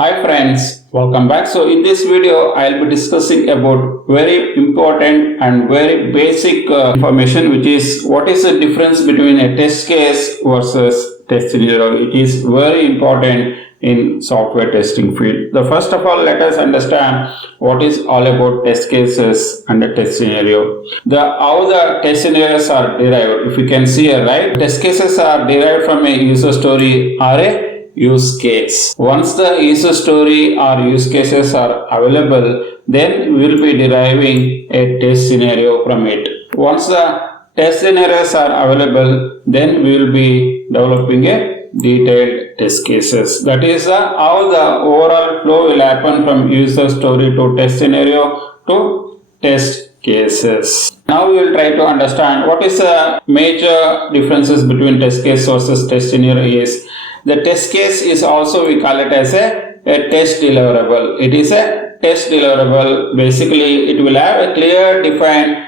Hi friends, welcome back. So in this video, I'll be discussing about very important and very basic information, which is what is the difference between a test case versus test scenario. It is very important in software testing field. The first of all, let us understand what is all about test cases and the test scenario. How the test scenarios are derived. If you can see here, right? Test cases are derived from a user story or a use case. Once the user story or use cases are available, then we will be deriving a test scenario from it. Once the test scenarios are available, then we will be developing a detailed test cases. That is how the overall flow will happen from user story to test scenario to test cases. Now we will try to understand what is the major differences between test case versus test scenario is. The test case is also, we call it as a test deliverable. It is a test deliverable. Basically, it will have a clear defined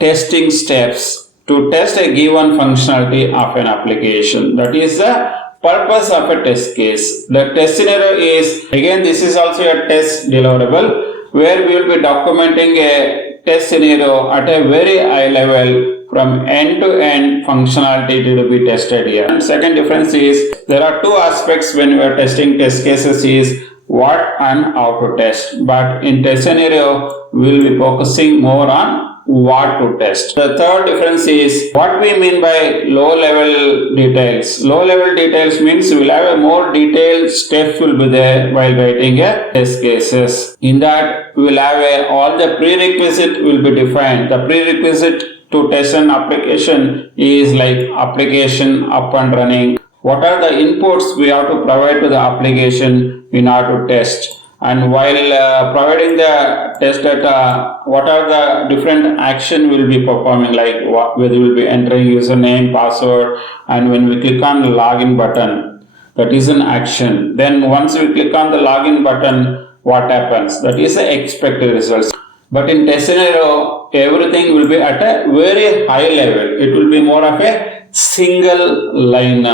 testing steps to test a given functionality of an application. That is the purpose of a test case. The test scenario is, again, this is also a test deliverable where we will be documenting a test scenario at a very high level from end-to-end functionality to be tested here. And second difference is there are two aspects when we are testing test cases is what and how to test. But in test scenario, we will be focusing more on what to test. The third difference is what we mean by low-level details. Low-level details means we will have a more detailed steps will be there while writing a test cases. In that, we will have all the prerequisite will be defined. The prerequisite to test an application is like application up and running. What are the inputs we have to provide to the application in order to test? And while providing the test data, what are the different action we'll be performing, like whether we'll be entering username, password, and when we click on the login button, that is an action. Then once we click on the login button, what happens? That is the expected results. But in test scenario, everything will be at a very high level. It will be more of a single line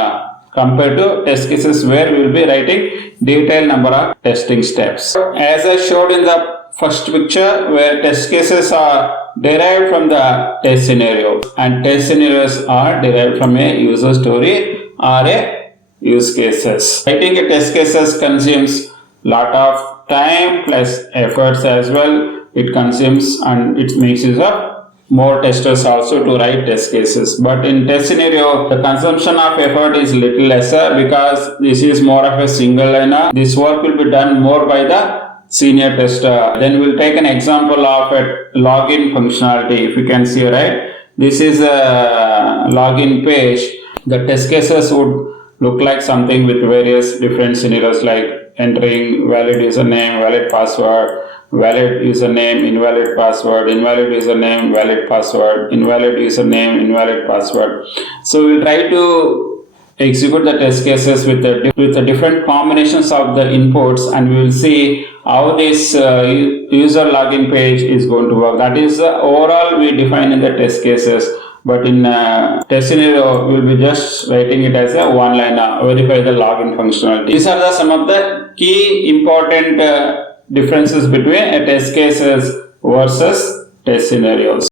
compared to test cases where we will be writing detailed number of testing steps. As I showed in the first picture, where test cases are derived from the test scenario and test scenarios are derived from a user story or a use cases. Writing a test cases consumes lot of time plus efforts as well. It consumes and it makes use of more testers also to write test cases. But in test scenario, the consumption of effort is little lesser because this is more of a single liner. This work will be done more by the senior tester. Then we'll take an example of a login functionality. If you can see, right, this is a login page. The test cases would look like something with various different scenarios like entering valid username, valid password, valid username, invalid password, invalid username, valid password, invalid username, invalid password. So we'll try to execute the test cases with the different combinations of the inputs, and we will see how this user login page is going to work. That is overall we define in the test cases. But in test scenario, we will be just writing it as a one-liner, verify the login functionality. These are some of the key important differences between a test cases versus test scenarios.